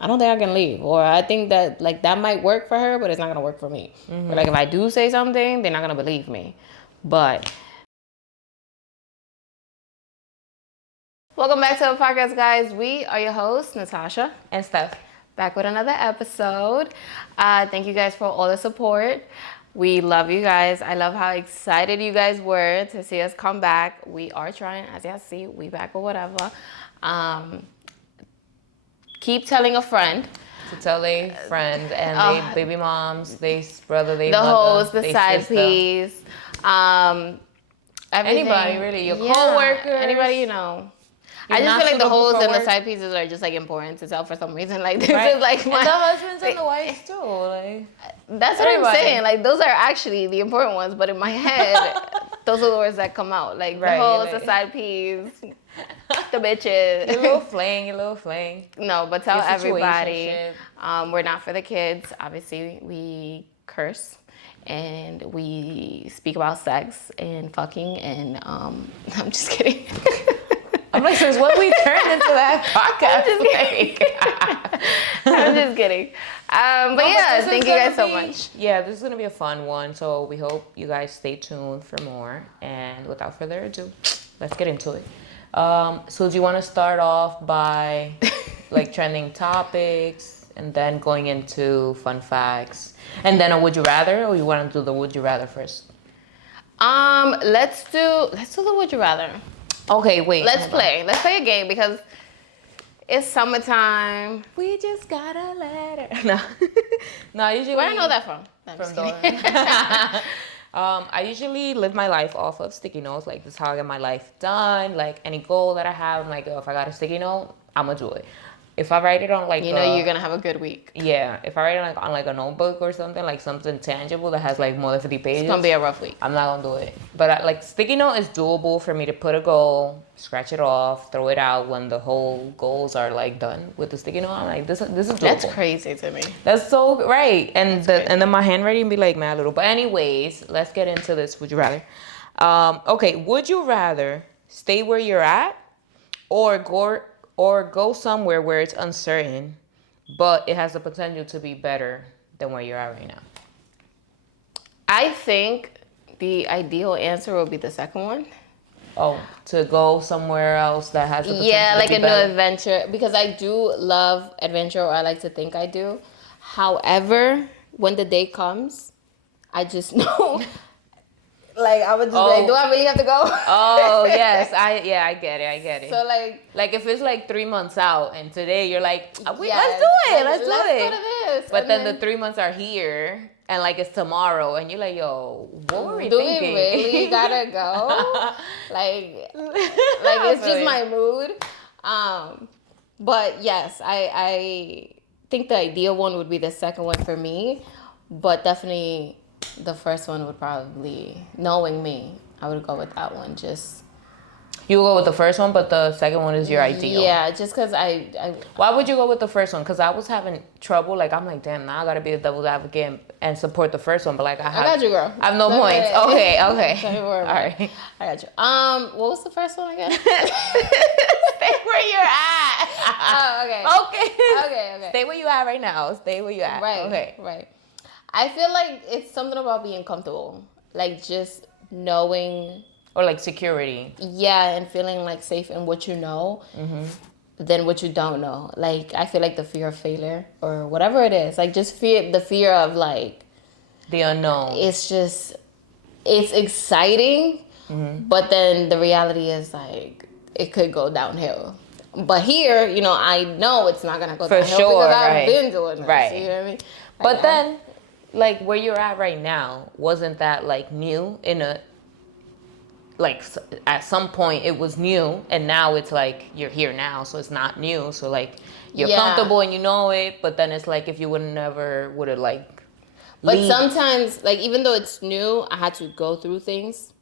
I don't think I can leave. Or I think that, like, that might work for her, but it's not going to work for me. Or, like, if I do say something, they're not going to believe me. But welcome back to the podcast, guys. We are your hosts, Natasha and Steph. Back with another episode. Thank you guys for all the support. We love you guys. I love how excited you guys were to see us come back. We are trying, as y'all see, we back or whatever. Keep telling a friend. To tell a friend and they baby moms, they brother, they the mother, host, the they side sister. piece. Anybody really, your coworkers. Anybody, you know. I just feel like the hosts and the side pieces are just like important to tell for some reason. Like this is like and the husbands and the wives too. Like that's what I'm saying. Like those are actually the important ones, but in my head, those are the words that come out. Like the hosts, the side piece, the bitches. Your little fling. No, but tell everybody. We're not for the kids. Obviously, we curse. And we speak about sex and fucking and I'm just kidding. I'm like, since when we turned into that podcast? I'm just kidding. But yeah, thank you guys so much. Yeah, this is going to be a fun one. So we hope you guys stay tuned for more. And without further ado, let's get into it. So do you want to start off by like trending topics and then going into fun facts? And then a would you rather, or you want to do the would you rather first? Let's do the would you rather. Okay, wait. Let's play a game because it's summertime. We just got a letter. No, usually. Where I know that from? From Dora. I usually live my life off of sticky notes. Like, this is how I get my life done. Like, any goal that I have, I'm like, oh, if I got a sticky note, I'm gonna do it. If I write it on like you're gonna have a good week. Yeah, if I write it on like a notebook or something, like something tangible that has like more than 50 pages, it's gonna be a rough week. I'm not gonna do it. But like sticky note is doable for me to put a goal, scratch it off, throw it out when the whole goals are like done with the sticky note. I'm like, this is doable. That's crazy to me. That's so right, and and then my handwriting be like mad little. But anyways, let's get into this. Would you rather? Okay, would you rather stay where you're at, or go somewhere where it's uncertain, but it has the potential to be better than where you're at right now? I think the ideal answer would be the second one. Oh, to go somewhere else that has the potential like to be a better. new adventure, because I do love adventure, or I like to think I do. However, when the day comes, I just know... Like, I would just be like, do I really have to go? Oh, yes. I get it. So, like if it's like 3 months out and today you're like, let's do it. Let's go to this. But then the 3 months are here and like it's tomorrow and you're like, yo, what were we thinking? Do we really gotta go? like it's just my mood. But yes, I think the ideal one would be the second one for me, but definitely the first one would probably, knowing me, I would go with that one. Just you go with the first one, but the second one is your ideal. Yeah, just because I. Why would you go with the first one? Because I was having trouble. Like, I'm like, damn, now I gotta be the devil's advocate and support the first one. But like, I got you, girl. I have no points. Okay. All right. I got you. What was the first one again? Stay where you're at. Oh, okay. Okay. Stay where you at right now. Stay where you at. Right. Okay. Right. I feel like it's something about being comfortable, like just knowing, or like security. Yeah, and feeling like safe in what you know, than what you don't know. Like, I feel like the fear of failure or whatever it is, like just the fear of like the unknown. It's exciting, but then the reality is like it could go downhill. But here, I know it's not gonna go downhill because I've been doing this. Right. You know what I mean? But then, like, where you're at right now, wasn't that like new at some point it was new, and now it's like you're here now, so it's not new. So like you're comfortable and you know it, but then it's like if you would have like. But sometimes, like, even though it's new, I had to go through things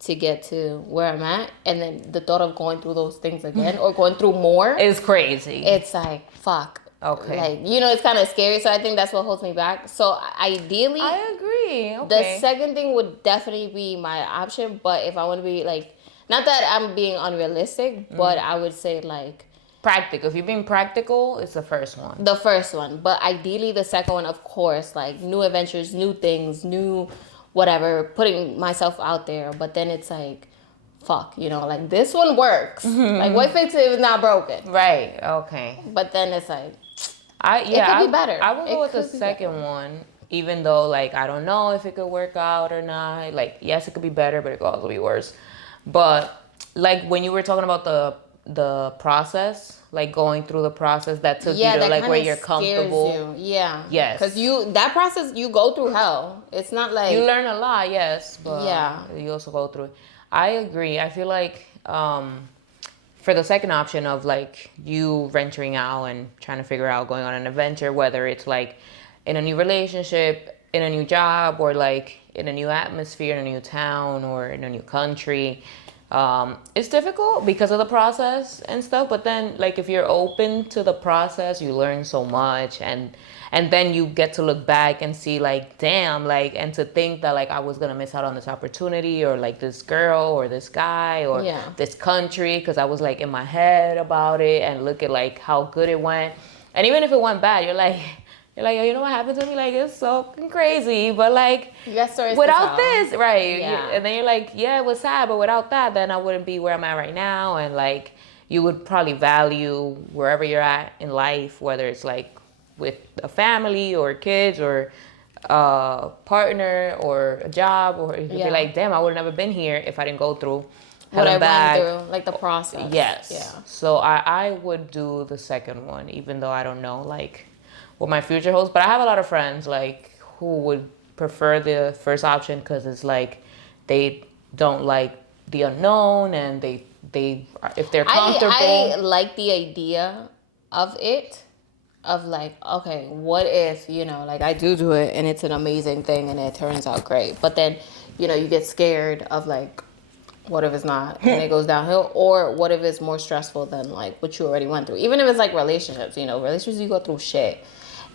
to get to where I'm at, and then the thought of going through those things again or going through more is crazy. It's like, fuck. Okay. Like, it's kind of scary, so I think that's what holds me back. So ideally, I agree. Okay. The second thing would definitely be my option, but if I want to be like, not that I'm being unrealistic, but I would say like Practical. If you're being practical, it's the first one. The first one. But ideally, the second one, of course, like new adventures, new things, new whatever, putting myself out there. But then it's like, fuck, you know, like this one works. Like, what fix it if it's not broken? Right. Okay. But then it's like, it could be better. I would go with the second one, even though, like, I don't know if it could work out or not. Like, yes, it could be better, but it could also be worse. But, like, when you were talking about the process, like going through the process that took you to like where you're comfortable. Yeah. Yes. Because that process, you go through hell. It's not like you learn a lot, yes, but you also go through it. I agree. I feel like for the second option of like you venturing out and trying to figure out going on an adventure, whether it's like in a new relationship, in a new job, or like in a new atmosphere, in a new town, or in a new country. It's difficult because of the process and stuff, but then like if you're open to the process, you learn so much, and then you get to look back and see like, damn, like, and to think that like I was gonna miss out on this opportunity, or like this girl or this guy or this country, because I was like in my head about it, and look at like how good it went. And even if it went bad, you're like, yo, you know what happened to me? Like, it's so crazy, but like, without this, right? Yeah. And then you're like, yeah, it was sad, but without that, then I wouldn't be where I'm at right now. And like, you would probably value wherever you're at in life, whether it's like with a family or kids or a partner or a job, or you could be like, damn, I would have never been here if I didn't go through what I went through, like the process. Yes. Yeah. So I would do the second one, even though I don't know like what my future holds. But I have a lot of friends like who would prefer the first option because it's like they don't like the unknown, and they if they're comfortable. I like the idea of it, of like, okay, what if, you know, like I do it and it's an amazing thing and it turns out great, but then, you know, you get scared of like, what if it's not and it goes downhill, or what if it's more stressful than like what you already went through. Even if it's like relationships, you know, relationships, you go through shit.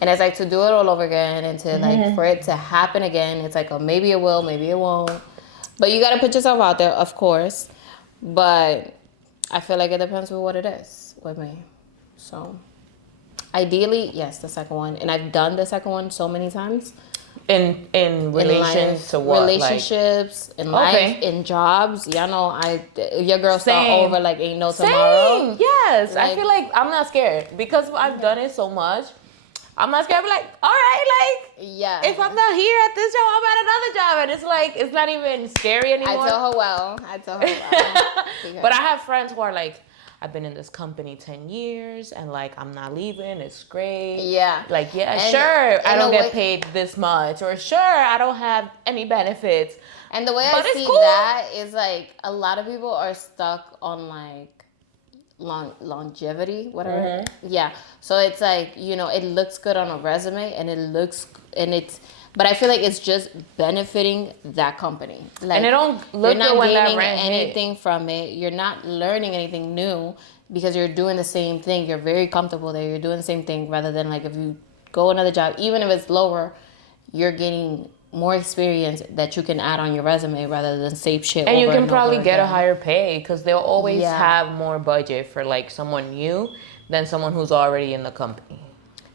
And it's like to do it all over again, and to like for it to happen again, it's like, oh, maybe it will, maybe it won't. But you got to put yourself out there, of course. But I feel like it depends on what it is with me. So ideally, yes, the second one. And I've done the second one so many times. In relation to what? Relationships, like, in life, in jobs. Y'all know your girl start over like ain't no tomorrow. Yes. Like, I feel like I'm not scared because I've done it so much. I'm not scared. I'm like, all right, like, if I'm not here at this job, I'm at another job. And it's like, it's not even scary anymore. I tell her well. But I have friends who are like, I've been in this company 10 years and like, I'm not leaving. It's great. Yeah. Like, yeah, sure, I don't get paid this much. Or sure, I don't have any benefits. And the way I see that is like, a lot of people are stuck on like, longevity, whatever. Yeah. So it's like, you know, it looks good on a resume, and but I feel like it's just benefiting that company. Like, and it don't look you're not when gaining that anything from it. You're not learning anything new because you're doing the same thing. You're very comfortable there. You're doing the same thing, rather than like if you go another job, even if it's lower, you're getting more experience that you can add on your resume rather than save shit. And you can probably get a higher pay because they'll always have more budget for like someone new than someone who's already in the company.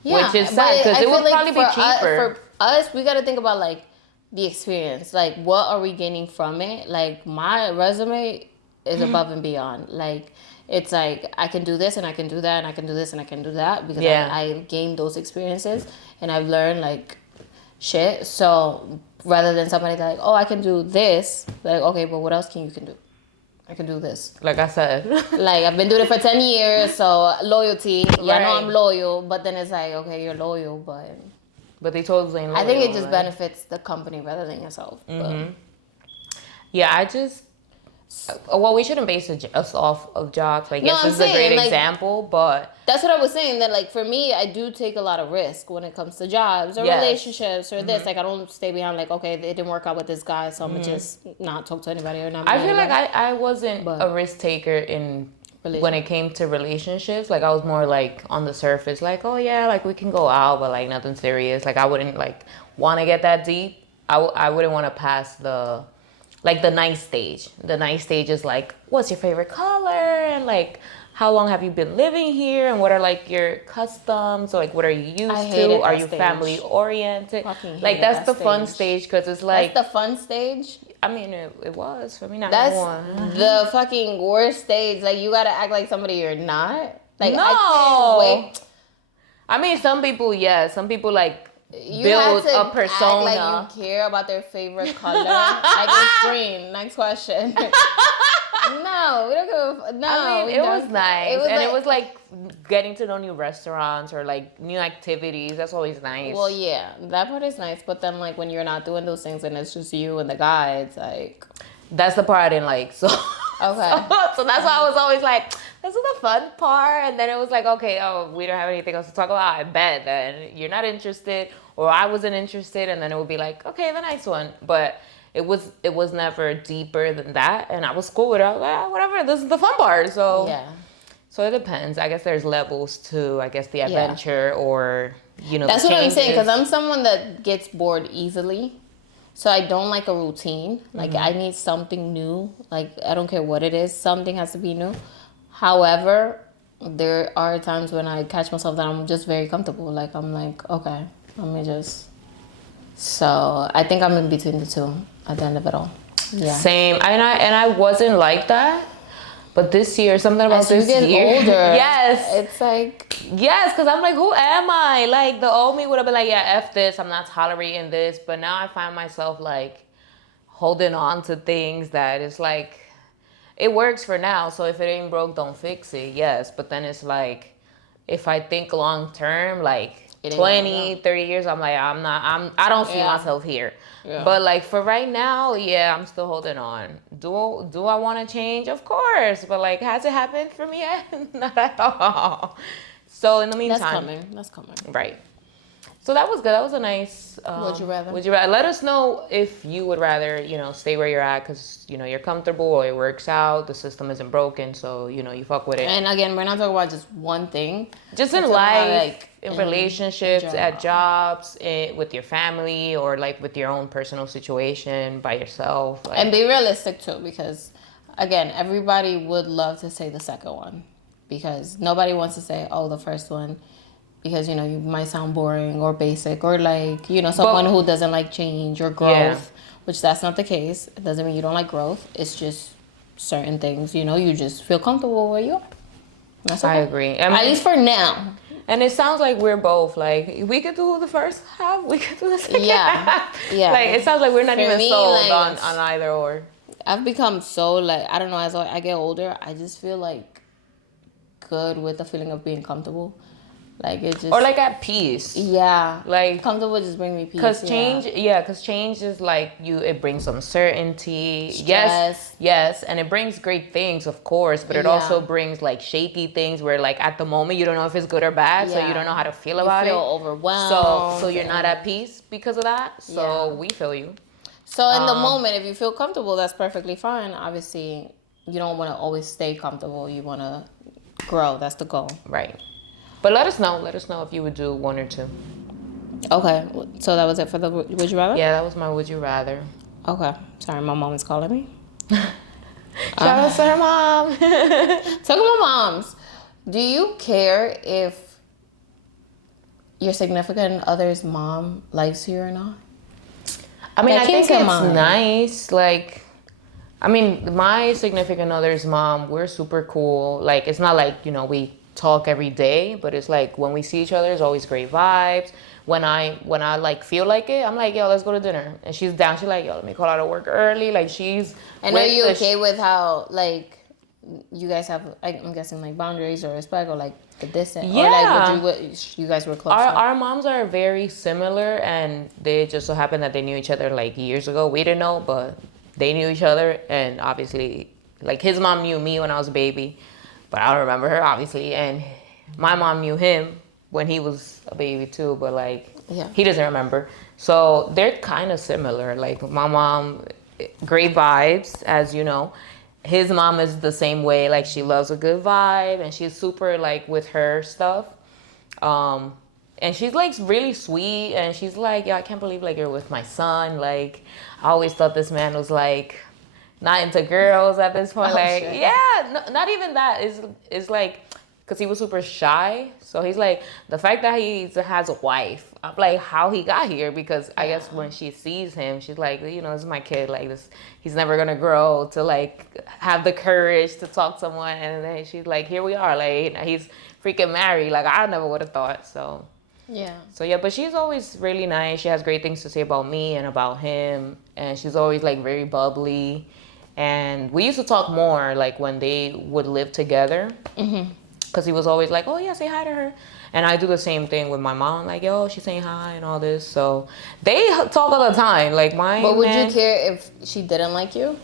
Yeah, which is sad because it would probably be cheaper. For us, we got to think about like the experience. Like, what are we gaining from it? Like, my resume is above and beyond. Like, it's like I can do this and I can do that and I can do this and I can do that because I gained those experiences and I've learned like shit. So rather than somebody like, oh, I can do this, like, okay, but what else can do? I can do this. Like I said. Like, I've been doing it for 10 years, so loyalty. Yeah, I know I'm loyal, but then it's like, okay, you're loyal, but they totally ain't loyal. I think it just benefits the company rather than yourself. Yeah, well, we shouldn't base us off of jobs. Like, yes, this is a great example, but that's what I was saying. That like for me, I do take a lot of risk when it comes to jobs or relationships or this. Like, I don't stay behind. Like, okay, it didn't work out with this guy, so I'm gonna just not talk to anybody or not. I feel like I wasn't a risk taker when it came to relationships. Like, I was more like on the surface, like, oh yeah, like we can go out, but like nothing serious. Like, I wouldn't like want to get that deep. I wouldn't want to pass the nice stage. The nice stage is like, what's your favorite color? And like, how long have you been living here, and what are like your customs, or like what are you used to? Are you family oriented? Like that's the fun stage, because it's like that's the fun stage. I mean, it was for me. Not that's one. The fucking worst stage. Like you gotta act like somebody you're not. Like no. I can't wait. I mean, some people, yes. Some people like you build have to a persona. Act like you care about their favorite color. Like it's green. Next question. No, we don't give a no. I mean, it was nice. It was like getting to know new restaurants or like new activities. That's always nice. Well, yeah, that part is nice. But then, like, when you're not doing those things and it's just you and the guy, it's like... That's the part I didn't like. So, okay. So that's why I was always like, this is the fun part. And then it was like, okay, we don't have anything else to talk about. I bet then you're not interested, or I wasn't interested. And then it would be like, okay, the next one. But... It was never deeper than that, and I was cool with it. I was like, whatever, this is the fun part. So yeah. So it depends. I guess there's levels to, I guess, the adventure or, That's what I'm saying, because I'm someone that gets bored easily. So I don't like a routine. Like, I need something new. Like, I don't care what it is. Something has to be new. However, there are times when I catch myself that I'm just very comfortable. Like, I'm like, okay, let me just... So I think I'm in between the two at the end of it all. Yeah. Same. And I wasn't like that. But this year, something about this year. As you get older. Yes. It's like. Yes, because I'm like, who am I? Like, the old me would have been like, yeah, F this. I'm not tolerating this. But now I find myself like holding on to things that is like, it works for now. So if it ain't broke, don't fix it. Yes. But then it's like, if I think long term, like, 20, 30 years, I'm like, I don't see myself here. Yeah. But like for right now, yeah, I'm still holding on. Do I want to change? Of course. But like, has it happened for me yet? Not at all. So in the meantime. That's coming. Right. So that was good. That was a nice. Would you rather? Let us know if you would rather, stay where you're at because, you're comfortable or it works out. The system isn't broken. So, you fuck with it. And again, we're not talking about just one thing. Just in life, in relationships, at jobs, with your family, or like with your own personal situation by yourself. Like. And be realistic too, because again, everybody would love to say the second one because nobody wants to say, the first one. Because, you might sound boring or basic or like, someone who doesn't like change or growth, which that's not the case. It doesn't mean you don't like growth. It's just certain things, you just feel comfortable where you are. That's okay. I agree. I mean, at least for now. And it sounds like we're both like, we could do the first half, we could do the second half. Yeah. Like, it sounds like we're not for even me, sold like, on either or. I've become so like, I don't know, as I get older, I just feel like good with the feeling of being comfortable. Like it just, or like at peace. Yeah. Like comfortable just bring me peace. Because change is like it brings uncertainty. Stress. Yes, and it brings great things, of course, but it also brings like shaky things where like at the moment you don't know if it's good or bad, so you don't know how to feel about it. You feel overwhelmed. So you're not at peace because of that. So we feel you. So in the moment, if you feel comfortable, that's perfectly fine. Obviously, you don't want to always stay comfortable. You want to grow. That's the goal. Right. But let us know. Let us know if you would do one or two. Okay. So that was it for the Would You Rather? Yeah, that was my Would You Rather. Okay. Sorry, my mom is calling me. Shout out to her mom. Talking about moms, do you care if your significant other's mom likes you or not? I mean, I think it's nice. Like, I mean, my significant other's mom, we're super cool. Like, it's not like, we talk every day, but it's like when we see each other, it's always great vibes. When I like feel like it, I'm like, yo, let's go to dinner. And she's down. She's like, yo, let me call out of work early. Like she's. And are you okay with how like you guys have? I'm guessing like boundaries or respect or like the distance. Yeah. Or like you guys were close. Our moms are very similar, and they just so happened that they knew each other like years ago. We didn't know, but they knew each other, and obviously, like his mom knew me when I was a baby. But I don't remember her, obviously. And my mom knew him when he was a baby, too. But, like, he doesn't remember. So they're kind of similar. Like, my mom, great vibes, as you know. His mom is the same way. Like, she loves a good vibe. And she's super, like, with her stuff. And she's, like, really sweet. And she's like, yeah, I can't believe, like, you're with my son. Like, I always thought this man was, like... not into girls at this point. Oh, Like, shit. yeah, no, not even that. It's like, because he was super shy. So he's like, the fact that he has a wife, I'm like, how he got here? Because I guess when she sees him, she's like, you know, this is my kid. Like, this, he's never going to grow to, like, have the courage to talk to someone. And then she's like, here we are. Like, he's freaking married. Like, I never would have thought. So yeah, but she's always really nice. She has great things to say about me and about him. And she's always, like, very bubbly. And we used to talk more, like, when they would live together. Mm-hmm. Because he was always like, oh, yeah, say hi to her. And I do the same thing with my mom. Like, yo, she's saying hi and all this. So they talk all the time. Like, But would you care if she didn't like you?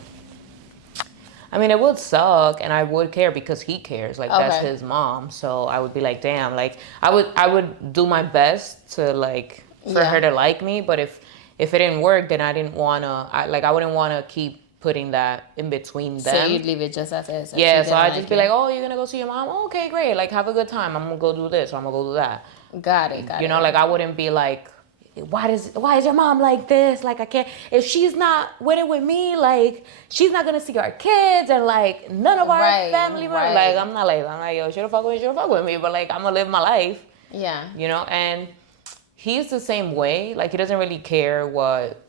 I mean, it would suck. And I would care because he cares. Like, that's his mom. So I would be like, damn. Like, I would do my best to, like, for her to like me. But if it didn't work, then I didn't want to, I wouldn't want to keep putting that in between them. So you'd leave it just as is. Yeah, so I'd just be like, oh, you're going to go see your mom? Oh, okay, great. Like, have a good time. I'm going to go do this or I'm going to go do that. Got it. You know, like, I wouldn't be like, why is your mom like this? Like, I can't, if she's not with it with me, like, she's not going to see our kids and, like, none of our family members. Like, I'm not like, yo, should've fuck with me. But, like, I'm going to live my life. Yeah. You know, and he's the same way. Like, he doesn't really care what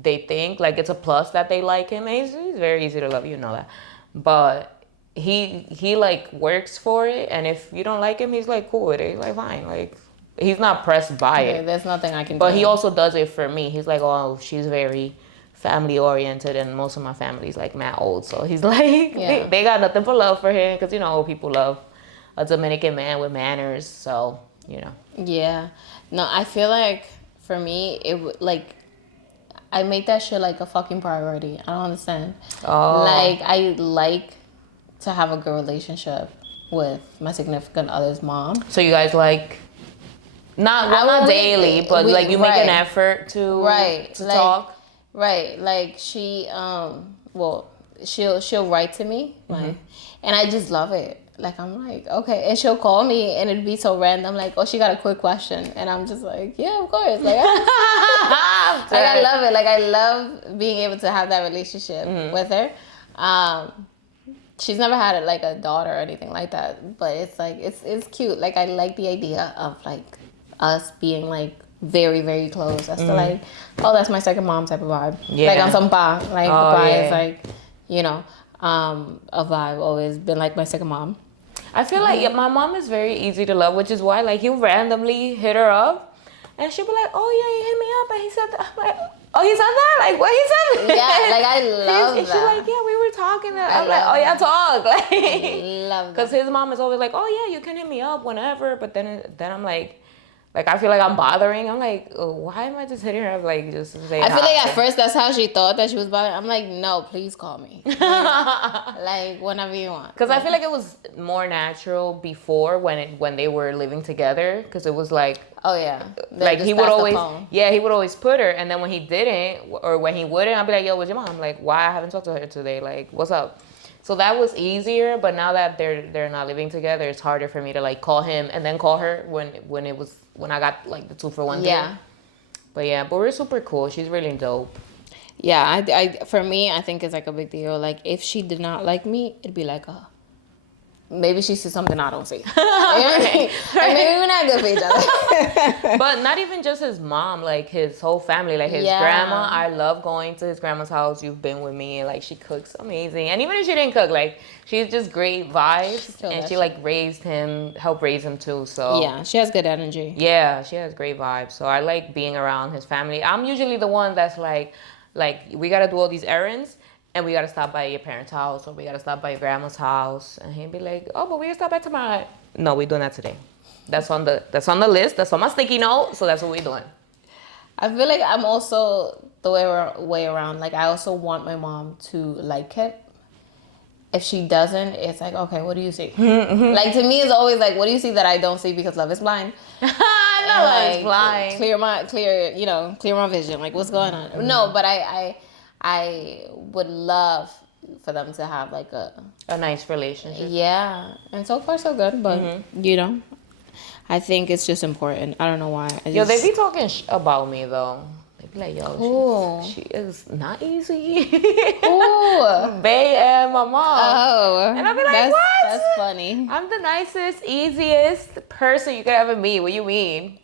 they think. Like, it's a plus that they like him. And he's very easy to love, you know that. But he like works for it, and if you don't like him, he's like cool with it. He's like, fine. Like, he's not pressed by it. There's nothing I can do. But he also does it for me. He's like, oh, she's very family oriented, and most of my family's like mad old. So he's like, they got nothing but love for him, because, you know, old people love a Dominican man with manners. So, you know. Yeah. No, I feel like for me, it would like, I make that shit like a fucking priority. I don't understand. Oh. Like, I like to have a good relationship with my significant other's mom. So you guys like, not daily, but like you make an effort to talk. Right. Like, she, well, she'll write to me, like, and I just love it. Like, I'm like, okay. And she'll call me, and it'd be so random. Like, oh, she got a quick question. And I'm just like, yeah, of course. Like, I love it. Like, I love being able to have that relationship with her. She's never had, like, a daughter or anything like that. But it's, like, it's cute. Like, I like the idea of, like, us being, like, very, very close. That's the, like, oh, that's my second mom type of vibe. Yeah. Like, on some pa. Like, pa is, like, you know, a vibe. Always been, like, my second mom. I feel like my mom is very easy to love, which is why, like, he'll randomly hit her up, and she'll be like, oh, yeah, he hit me up, and he said that. I'm like, oh, he said that? Like, what, he said that? Yeah, like, I love and that. She's like, yeah, we were talking. I'm like, oh, yeah, talk. Like, love that. Because his mom is always like, oh, yeah, you can hit me up whenever, but then I'm like, I feel like I'm bothering. I'm like, oh, why am I just hitting her up? Like, just to say I feel like at first that's how she thought that she was bothering. I'm like, no, please call me. Like, whenever you want. Because I feel like it was more natural before when they were living together. Because it was like, oh yeah, like he would always put her, and then when he didn't or when he wouldn't, I'd be like, yo, where's your mom? Like, why I haven't talked to her today? Like, what's up? So that was easier, but now that they're not living together, it's harder for me to like call him and then call her when I got like the 2-for-1 deal. But we're super cool. She's really dope. Yeah, I for me, I think it's like a big deal. Like, if she did not like me, it'd be like, oh, maybe she sees something I don't see. Right. Like, maybe we're not good for each other. But not even just his mom, like his whole family, like his grandma. I love going to his grandma's house. You've been with me, and like she cooks amazing. And even if she didn't cook, like she's just great vibes, and she like helped raise him too. So yeah, she has good energy. Yeah, she has great vibes. So I like being around his family. I'm usually the one that's like we gotta do all these errands. And we gotta stop by your parents' house, or we gotta stop by your grandma's house, and he'd be like, "Oh, but we gotta stop by tomorrow." No, we're doing that today. That's on the list. That's on my sticky note. So that's what we're doing. I feel like I'm also the way around. Like, I also want my mom to like it. If she doesn't, it's like, okay, what do you see? Like, to me, it's always like, what do you see that I don't see? Because love is blind. Love is blind. Clear my vision. Like, what's going on? No, but I would love for them to have like a nice relationship. Yeah, and so far so good, but you know, I think it's just important. I don't know why. They be talking about me though. They Like, yo, Cool. she is not easy. Ooh. Bae and my mom. Oh. And I'll be like, what? That's funny. I'm the nicest, easiest person you could ever meet. What you mean?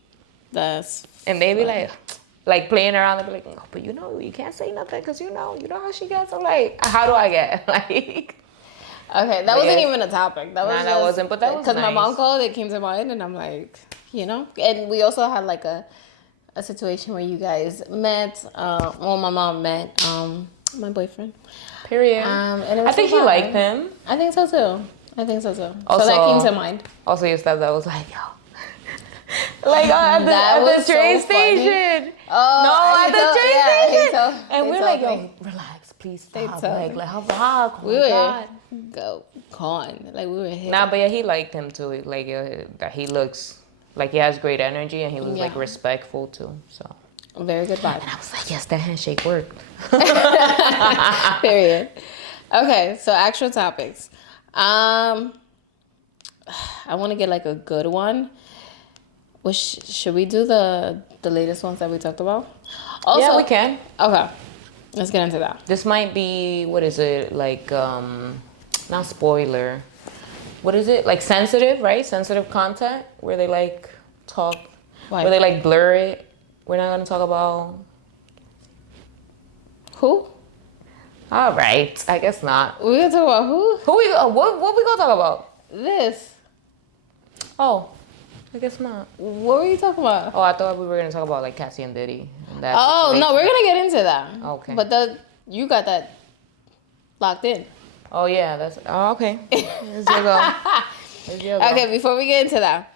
And they be like playing around. They be like, oh, but you know, you can't say nothing because you know how she gets. I'm like, how do I get? Like, okay, that wasn't even a topic. That wasn't. But that was because nice. my mom called. It came to mind, and I'm like, you know. And we also had like a situation where you guys met. My mom met my boyfriend. Period. And it was I think so he fun. liked him. I think so too. Also, so that came to mind. Also, your stepdad was like, yo. Like at the train station. Oh, no, at the train station. And we're like, yo, relax, please stop. Like, let her rock. We were gone. Like, we were hit. Nah, but yeah, he liked him too. Like, that he looks like he has great energy, and he was like respectful too. So very good vibe. And I was like, yes, that handshake worked. Period. Okay, so actual topics. I want to get like a good one. Should we do the latest ones that we talked about? Also, yeah, we can. Okay, let's get into that. This might be, what is it, like, not spoiler. What is it? Like sensitive, right? Sensitive content where they like talk, where they like blur it. We're not going to talk about... Who? All right, I guess not. We're going to talk about who? What we going to talk about? This. Oh. I guess not. What were you talking about? Oh, I thought we were going to talk about like Cassie and Diddy. And that situation. No, we're going to get into that. Okay. But you got that locked in. Oh, yeah. Okay. Let's go. Okay, before we get into that,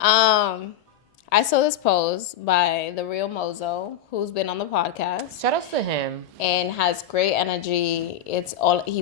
I saw this post by the real Mozo, who's been on the podcast. Shout out to him. And has great energy. He's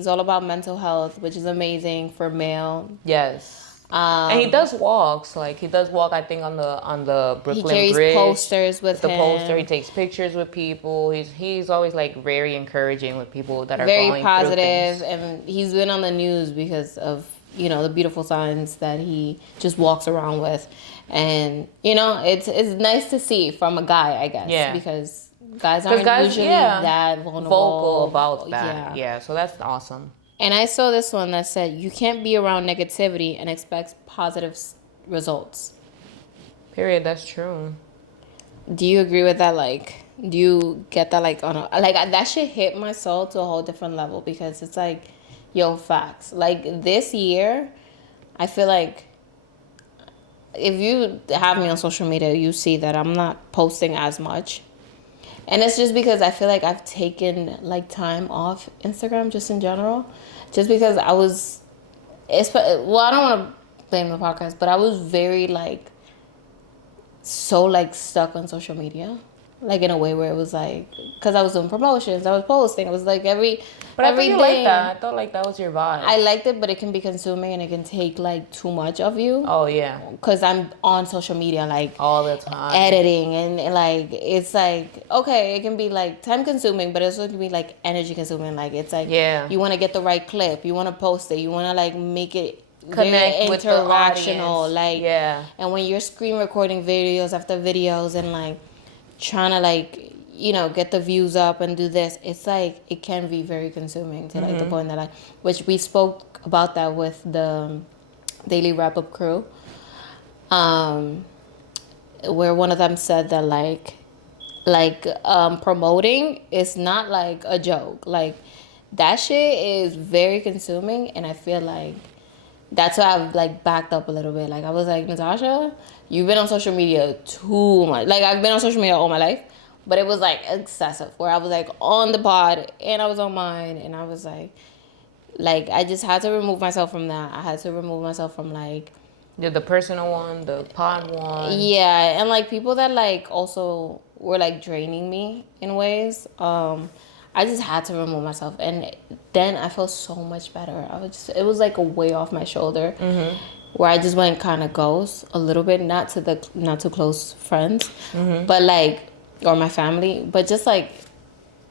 all about mental health, which is amazing for male. Yes. And he does walks. Like he does walk, I think, on the Brooklyn Bridge. He carries posters with him. The poster. He takes pictures with people. He's always like very encouraging with people that are going positive, through things. And he's been on the news because of the beautiful signs that he just walks around with, and it's nice to see from a guy, I guess. Yeah. Because guys aren't usually that vocal about that. Yeah. So that's awesome. And I saw this one that said, you can't be around negativity and expect positive results. Period. That's true. Do you agree with that? Like, do you get that, like, that shit hit my soul to a whole different level, because it's like, yo, facts. Like, this year, I feel like if you have me on social media, you see that I'm not posting as much. And it's just because I feel like I've taken, like, time off Instagram just in general. Just because I was... I don't want to blame the podcast, but I was very, like... so, like, stuck on social media. Like, in a way where it was, like... Because I was doing promotions. I was posting. It was, like, But I thought you liked that. I thought, like, that was your vibe. I liked it, but it can be consuming and it can take, like, too much of you. Oh, yeah. Because I'm on social media, like... all the time. Editing. And, like, it's, like... Okay, it can be, like, time consuming, but it also can be, like, energy consuming. Like, it's, like... Yeah. You want to get the right clip. You want to post it. You want to, like, make it... connect with the audience. Like... Yeah. And when you're screen recording videos after videos and, like... trying to, like... get the views up and do this. It's like, it can be very consuming to like the point that which we spoke about that with the Daily Wrap Up crew. Where one of them said that promoting is not like a joke. Like that shit is very consuming, and I feel like that's why I've like backed up a little bit. Like I was like, Natasha, you've been on social media too much. Like I've been on social media all my life. But it was, like, excessive, where I was, like, on the pod, and I was on mine, and I was, like, I just had to remove myself from that. I had to remove myself from, like... the personal one, the pod one. Yeah, and, like, people that, like, also were, like, draining me in ways. I just had to remove myself, and then I felt so much better. It was, like, a weight off my shoulder, where I just went kind of ghost a little bit, not too close friends, but, like... or my family, but just like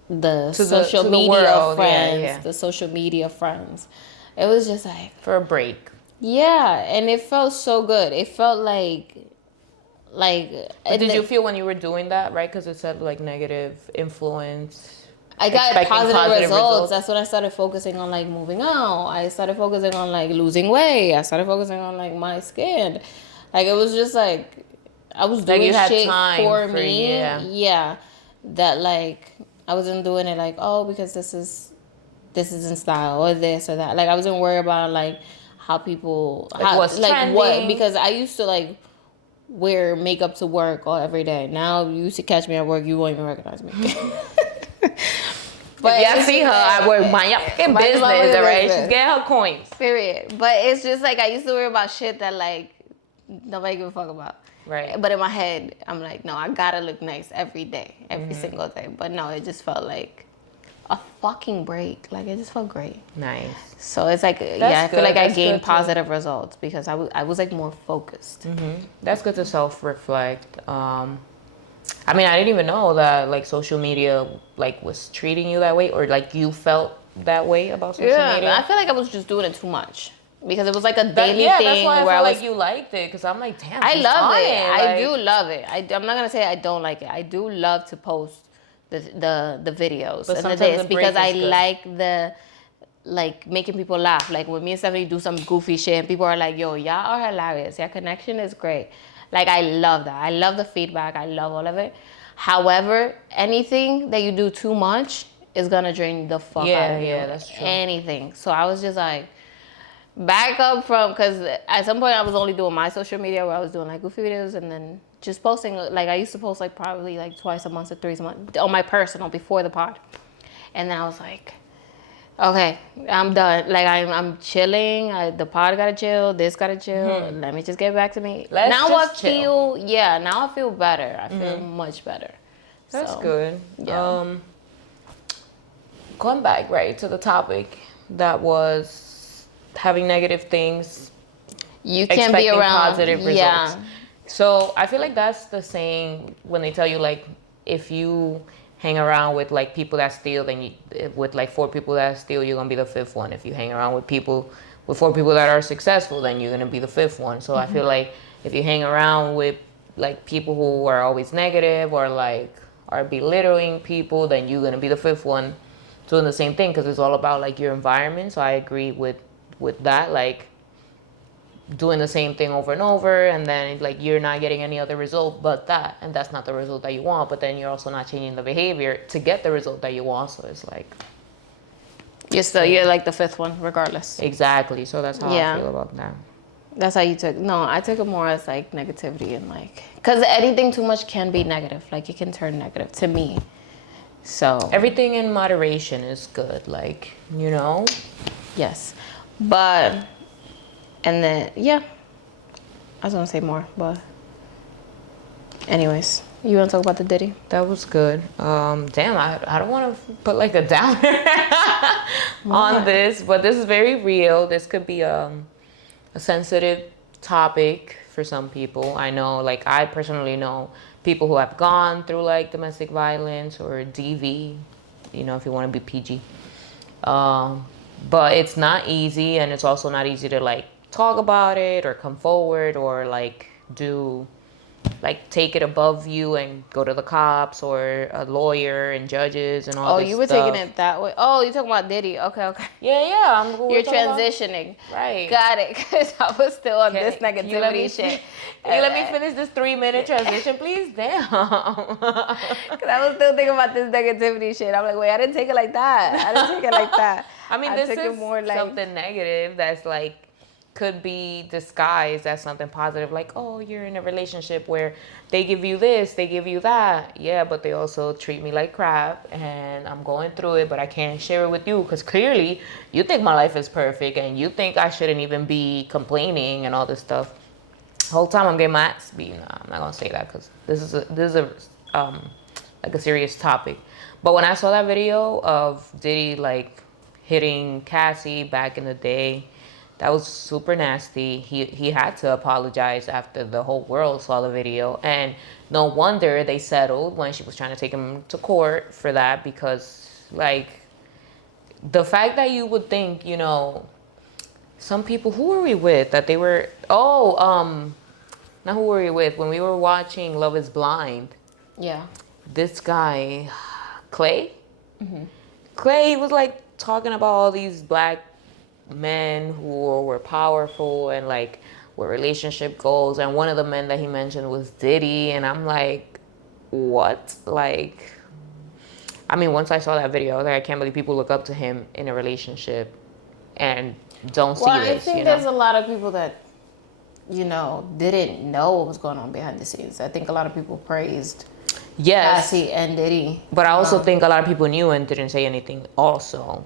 the social media friends, the social media friends. It was just like... for a break. Yeah, and it felt so good. It felt like like. But did you feel when you were doing that, right? Because it said like negative influence. I got positive results. That's when I started focusing on like moving out. I started focusing on like losing weight. I started focusing on like my skin. Like it was just like I was doing shit for me. Yeah. That like I wasn't doing it like, oh, because this is in style or this or that. Like I wasn't worried about like how people what's trending. what, because I used to like wear makeup to work all every day. Now you used to catch me at work, you won't even recognize me. But if y'all see her, I work my fucking business, all right? She's getting her coins. Period. But it's just like I used to worry about shit that like nobody give a fuck about. Right. But in my head, I'm like, no, I gotta look nice every day, every single day. But no, it just felt like a fucking break. Like it just felt great. Nice. So it's like, I feel like I gained positive results because I was like more focused. That's good to self-reflect. I mean, I didn't even know that like social media like was treating you that way, or like you felt that way about social media. I feel like I was just doing it too much because it was like a daily thing. That's why I felt like you liked it, because I'm like, damn, I love it. I do love it. I'm not gonna say I don't like it. I do love to post the videos and the this because I like the like making people laugh. Like when me and Stephany do some goofy shit and people are like, yo, y'all are hilarious. Your connection is great. Like I love that. I love the feedback. I love all of it. However, anything that you do too much is gonna drain the fuck out of you. Yeah, that's true. Anything. So I was just like, back up from, because at some point I was only doing my social media where I was doing like goofy videos and then just posting, like I used to post like probably like twice a month or thrice a month on my personal before the pod. And then I was like, okay, I'm done. Like I'm chilling. The pod gotta chill. This gotta chill. Let me just get back to me. Now I feel better. I feel much better. That's good. Yeah. Going back right to the topic that was having negative things. You can be around positive results. Yeah. So I feel like that's the saying when they tell you like if you hang around with like people that steal, then with like 4 people that steal, you're gonna be the 5th one. If you hang around with 4 people that are successful, then you're gonna be the 5th one. So I feel like if you hang around with like people who are always negative or like are belittling people, then you're gonna be the 5th one doing the same thing, because it's all about like your environment. So I agree with that, like doing the same thing over and over, and then like you're not getting any other result but that, and that's not the result that you want, but then you're also not changing the behavior to get the result that you want. So it's like you're like the 5th one regardless. Exactly. So that's how I feel about that. That's how you took. No, I took it more as like negativity, and like because anything too much can be negative. Like it can turn negative to me. So everything in moderation is good, like, you know. Yes, but and then I was gonna say more, but anyways, you want to talk about the Diddy? That was good. Damn, I don't want to put like a downer on this, but this is very real. This could be a sensitive topic for some people. I know, like I personally know people who have gone through like domestic violence or DV, you know, if you want to be PG. But it's not easy, and it's also not easy to like talk about it or come forward or like take it above you and go to the cops or a lawyer and judges and all this stuff. Oh, you were taking it that way. Oh, you're talking about Diddy. Okay. Yeah. You're transitioning. Right. Got it. Because I was still on this negativity shit. Can you let me finish this 3-minute transition, please? Damn. Because I was still thinking about this negativity shit. I'm like, wait, I didn't take it like that. I mean, this is more like something negative that's like could be disguised as something positive, like, oh, you're in a relationship where they give you this, they give you that. Yeah, but they also treat me like crap, and I'm going through it, but I can't share it with you because clearly you think my life is perfect and you think I shouldn't even be complaining and all this stuff. The whole time I'm getting my ass beat. No, I'm not gonna say that because this is like a serious topic. But when I saw that video of Diddy like hitting Cassie back in the day, that was super nasty. He had to apologize after the whole world saw the video. And no wonder they settled when she was trying to take him to court for that, because like the fact that you would think, you know, some people, who were we with, that they were, Not who were you with? When we were watching Love is Blind, Yeah. this guy, Clay? Clay was like talking about all these black men who were powerful and like with relationship goals. And one of the men that he mentioned was Diddy. And I'm like, what? Like, I mean, once I saw that video, I was like, I can't believe people look up to him in a relationship and don't see this. I think there's a lot of people that, didn't know what was going on behind the scenes. I think a lot of people praised Cassie and Diddy. But I also think a lot of people knew and didn't say anything also.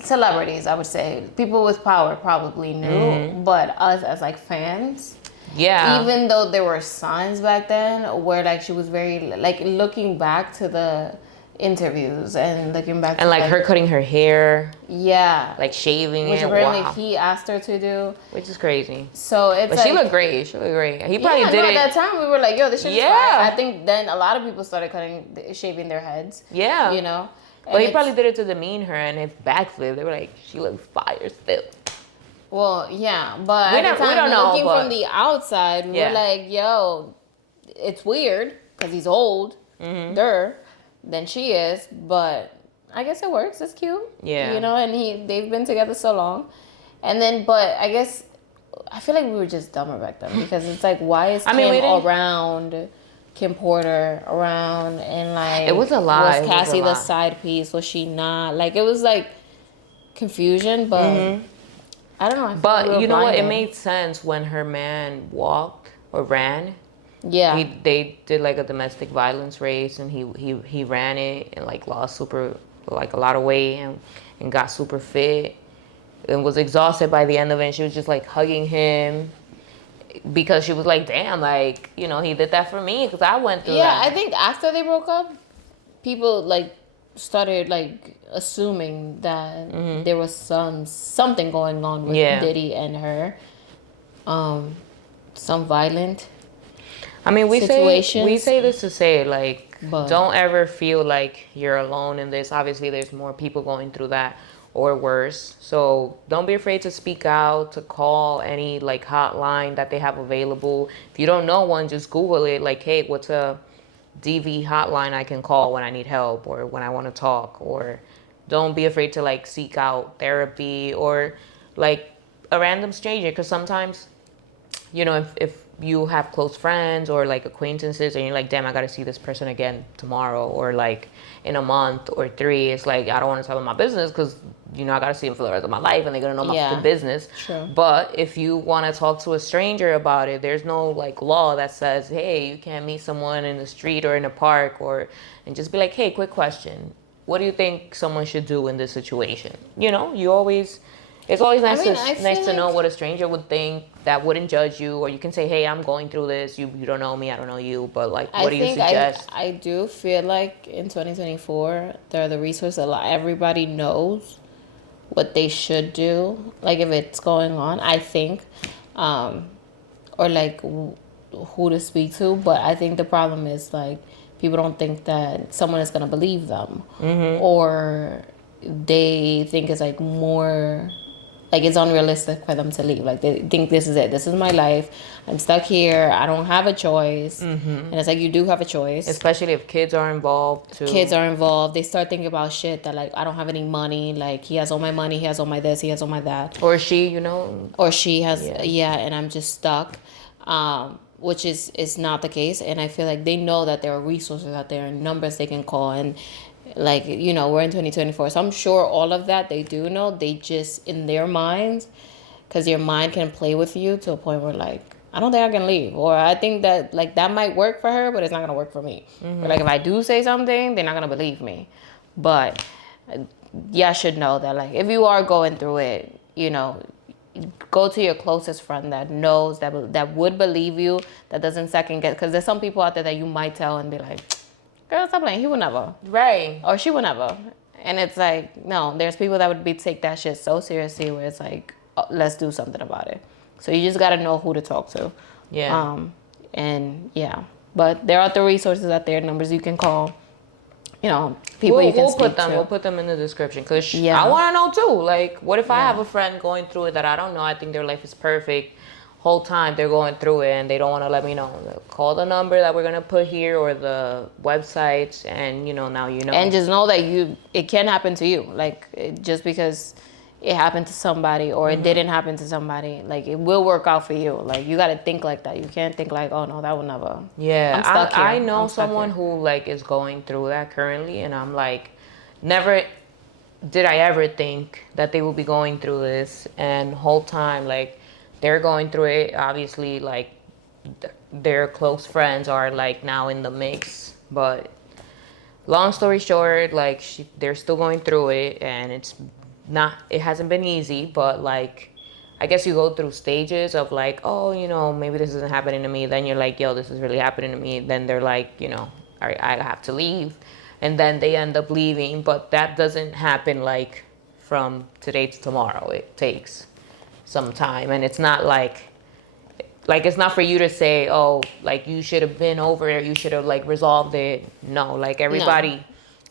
Celebrities, I would say. People with power probably knew, but us as like fans, even though there were signs back then where like she was very like looking back to the interviews and looking back and to like her cutting her hair, like shaving which it, apparently he asked her to do, which is crazy. So it's but like, she looked great. He probably did it at that time. We were like, yo, this shit's fire. I think then a lot of people started shaving their heads, but he probably did it to demean her, and if backflip, they were like, she looks fire still. Well, yeah, but at the time, we don't know, looking from the outside, we were like, yo, it's weird because he's old, than she is, but I guess it works. It's cute, and they've been together so long, and then, but I guess I feel like we were just dumber back then because it's like, why is Kim around? Kim Porter around, and like it was a lot. Was Cassie the side piece? Was she not? Like it was like confusion, but I don't know. But you know what? It made sense when her man walked or ran. Yeah, they did like a domestic violence race, and he ran it and like lost a lot of weight and got super fit and was exhausted by the end of it. And she was just like hugging him because she was like, damn, like, he did that for me because I went through that. Yeah, I think after they broke up, people like started like assuming that there was something going on with Diddy and her, some violent. I mean, we say this to say, like, don't ever feel like you're alone in this. Obviously, there's more people going through that or worse. So don't be afraid to speak out, to call any, like, hotline that they have available. If you don't know one, just Google it. Like, hey, what's a DV hotline I can call when I need help or when I want to talk? Or don't be afraid to, like, seek out therapy or, like, a random stranger. Because sometimes, if you have close friends or like acquaintances and you're like, damn, I gotta see this person again tomorrow or like in a month or 3, it's like, I don't want to tell them my business because I gotta see them for the rest of my life and they're gonna know my business. True. But if you want to talk to a stranger about it, there's no like law that says, hey, you can't meet someone in the street or in a park and just be like, hey, quick question, what do you think someone should do in this situation? It's always nice to know what a stranger would think that wouldn't judge you, or you can say, hey, I'm going through this. You don't know me, I don't know you, but like, what do you suggest? I do feel like in 2024, there are the resources. Everybody knows what they should do, like if it's going on, I think, or like who to speak to. But I think the problem is like people don't think that someone is going to believe them, or they think it's like more... like it's unrealistic for them to leave. Like they think this is it. This is my life. I'm stuck here. I don't have a choice. And it's like you do have a choice. Especially if kids are involved too. Kids are involved. They start thinking about shit that like, I don't have any money. Like he has all my money. He has all my this. He has all my that. Or she, Or she has, and I'm just stuck. Which is not the case. And I feel like they know that there are resources out there and numbers they can call. And like, we're in 2024. So I'm sure all of that they do know. They just, in their minds, because your mind can play with you to a point where like, I don't think I can leave. Or I think that like that might work for her, but it's not going to work for me. Or like if I do say something, they're not going to believe me. But y'all should know that like if you are going through it, go to your closest friend that knows, that would believe you, that doesn't second guess. Because there's some people out there that you might tell and be like, girl, stop playing. He would never. Right. Or she would never. And it's like, no, there's people that would take that shit so seriously where it's like, oh, let's do something about it. So you just got to know who to talk to. Yeah. But there are the resources out there, numbers you can call. People you can speak to. We'll put them in the description because I want to know too. Like, what if I have a friend going through it that I don't know? I think their life is perfect. whole time they're going through it and they don't want to let me know. Call the number that we're going to put here or the websites, and now And just know that it can happen to you. Like, just because it happened to somebody or it didn't happen to somebody, like, it will work out for you. Like, you got to think like that. You can't think like, oh no, that would never. Yeah, I'm stuck here. I know someone who like is going through that currently, and I'm like, never did I ever think that they would be going through this, and whole time like they're going through it. Obviously, like their close friends are like now in the mix, but long story short, like they're still going through it, and it hasn't been easy, but like I guess you go through stages of like, oh, maybe this isn't happening to me. Then you're like, yo, this is really happening to me. Then they're like, all right, I have to leave. And then they end up leaving. But that doesn't happen like from today to tomorrow. It takes some time. And it's not like it's not for you to say, oh, like you should have been over it. You should have like resolved it. No, like everybody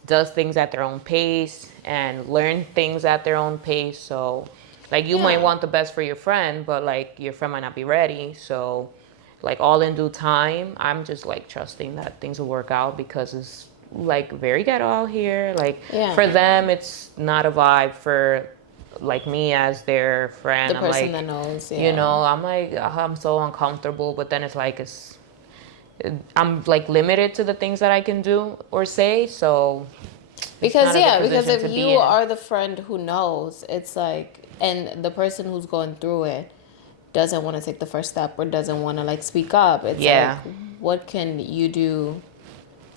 does things at their own pace and learn things at their own pace. So like you might want the best for your friend, but like your friend might not be ready. So like all in due time, I'm just like trusting that things will work out, because it's like very ghetto out here. Like for them, it's not a vibe. For like me as their friend, the person that knows, I'm like, I'm so uncomfortable. But then it's like I'm like limited to the things that I can do or say. So because if you are the friend who knows, it's like, and the person who's going through it doesn't want to take the first step or doesn't want to like speak up, it's like, what can you do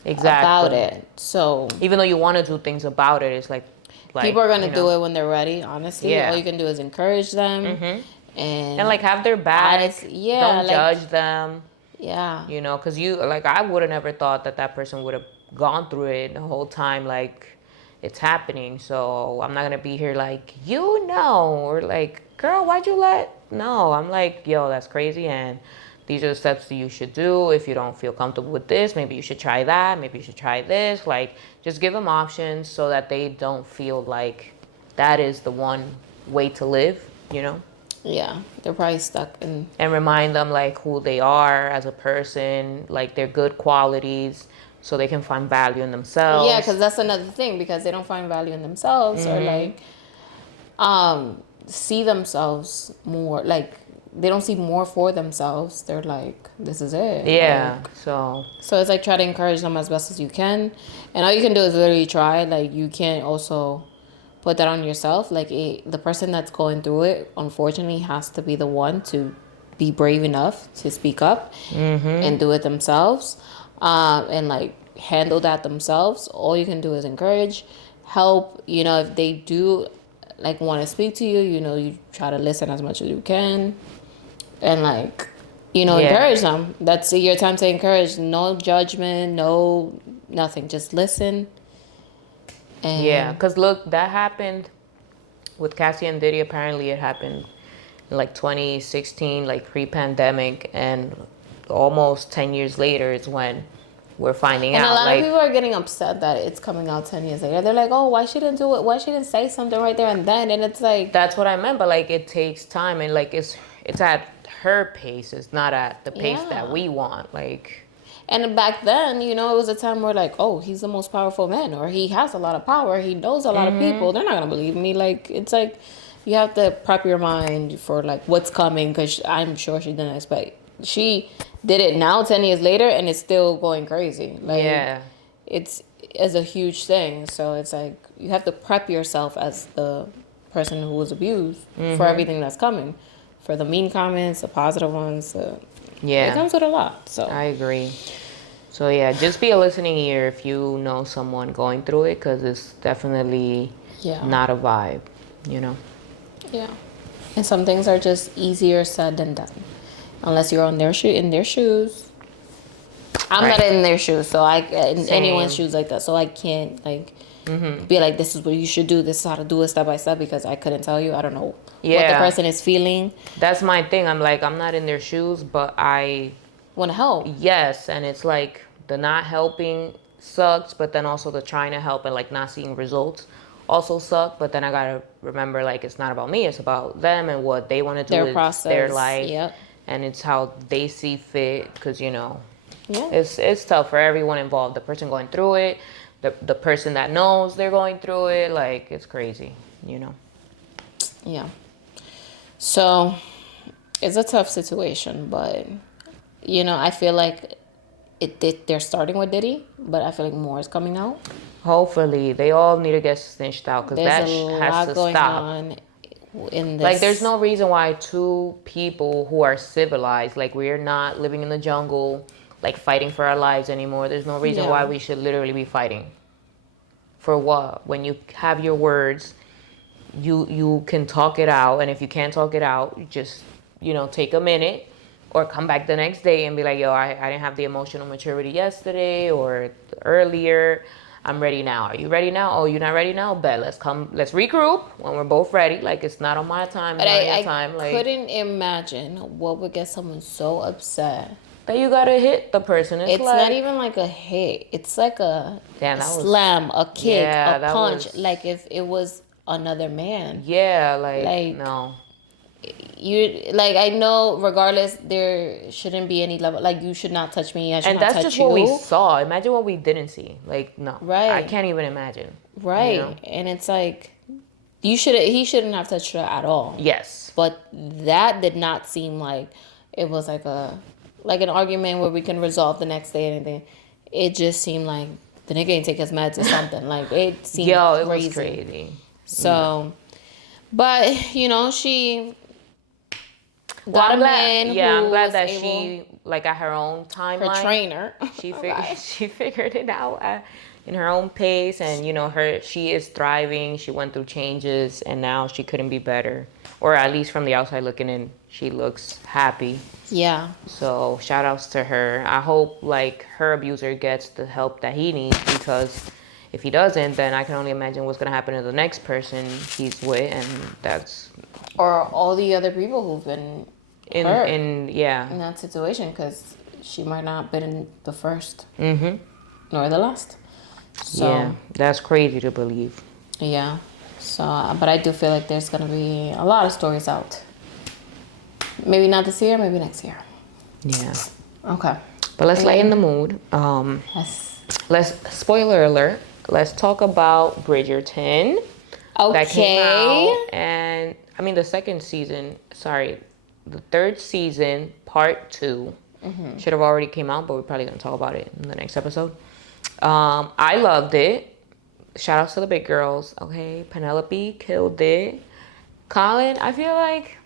about it? So even though you want to do things about it, it's like people are going to do it when they're ready, honestly. All you can do is encourage them and like have their back. Don't judge them. Because I would have never thought that person would have gone through it the whole time like it's happening. So I'm not gonna be here like, or like, girl, why'd you no, I'm like, yo, that's crazy, and these are the steps that you should do. If you don't feel comfortable with this, maybe you should try that, maybe you should try this. Like, just give them options so that they don't feel like that is the one way to live. They're probably stuck in. And remind them like who they are as a person, like their good qualities, so they can find value in themselves. Yeah, because that's another thing, because they don't find value in themselves or like see themselves more, like they don't see more for themselves. They're like, this is it. Yeah. Like, so it's like, try to encourage them as best as you can. And all you can do is literally try. Like, you can't also put that on yourself. Like, the person that's going through it, unfortunately, has to be the one to be brave enough to speak up and do it themselves. And like handle that themselves. All you can do is encourage, help. If they do like want to speak to you, you try to listen as much as you can, and like encourage them. That's your time to encourage. No judgment, no nothing. Just listen. And because look, that happened with Cassie and Diddy. Apparently, it happened in like 2016, like pre-pandemic, and almost 10 years later is when we're finding out. And a lot of people are getting upset that it's coming out 10 years later. They're like, oh, why she didn't do it? Why she didn't say something right there and then? And it's like, that's what I meant. But like, it takes time, and like it's at her pace. It's not at the pace that we want. Like, and back then, it was a time where like, oh, he's the most powerful man, or he has a lot of power. He knows a lot of people. They're not gonna believe me. Like, it's like, you have to prep your mind for like what's coming, because I'm sure she didn't expect. She did it now 10 years later and it's still going crazy. Like, it's a huge thing. So it's like, you have to prep yourself as the person who was abused for everything that's coming, for the mean comments, the positive ones. It comes with a lot. So I agree. So just be a listening ear if you know someone going through it, because it's definitely not a vibe. And some things are just easier said than done. Unless you're on in their shoes. I'm not in their shoes, so in anyone's shoes like that. So I can't like be like, this is what you should do. This is how to do it step by step, because I couldn't tell you. I don't know what the person is feeling. That's my thing. I'm like, I'm not in their shoes, but I want to help. Yes, and it's like the not helping sucks, but then also the trying to help and like not seeing results also suck. But then I gotta remember, like, it's not about me. It's about them and what they want to do. Their process. Their life. Yep. and it's how they see fit. Because Yeah. it's tough for everyone involved. The person going through it, the person that knows they're going through it. Like, it's crazy. Yeah. So it's a tough situation, but I feel like they're starting with Diddy, but I feel like more is coming out. Hopefully, they all need to get snitched out because that has to stop. On in this. Like, there's no reason why two people who are civilized, like, we're not living in the jungle, like, fighting for our lives anymore. There's no reason why we should literally be fighting. For what? When you have your words, you can talk it out, and if you can't talk it out, you just, take a minute or come back the next day and be like, yo, I didn't have the emotional maturity yesterday or earlier. I'm ready now. Are you ready now? Oh, you're not ready now? Bet. Let's regroup when we're both ready. Like, it's not on my time, but not on your time. Like, couldn't imagine what would get someone so upset that you gotta hit the person. It's like, not even like a hit. It's like a slam, a kick, a punch. Like if it was another man. Yeah, like no. I know regardless there shouldn't be any level, like you should not touch me, I should not touch you. And that's just what we saw. Imagine what we didn't see. Like, no. Right. I can't even imagine. Right. And it's like he shouldn't have touched her at all. Yes. But that did not seem like it was like an argument where we can resolve the next day or anything. It just seemed like the nigga ain't take his meds or something. Like it seemed crazy. It was crazy. So but she got a man. Yeah, I'm glad that she, like, at her own timeline. Her trainer. She figured it out in her own pace, and she is thriving. She went through changes, and now she couldn't be better, or at least from the outside looking in, she looks happy. Yeah. So shout outs to her. I hope like her abuser gets the help that he needs, because if he doesn't, then I can only imagine what's gonna happen to the next person he's with, and that's or all the other people who've been in that situation, because she might not have been the first nor the last. So yeah, that's crazy to believe. Yeah. So but I do feel like there's gonna be a lot of stories out. Maybe not this year, maybe next year. Yeah. Okay. But let's lighten the mood. Spoiler alert. Let's talk about Bridgerton. Okay. That came out, and I mean the third season, part 2, should have already came out, but we're probably gonna talk about it in the next episode. I loved it. Shout outs to the big girls. Okay, Penelope killed it. Colin, I feel like,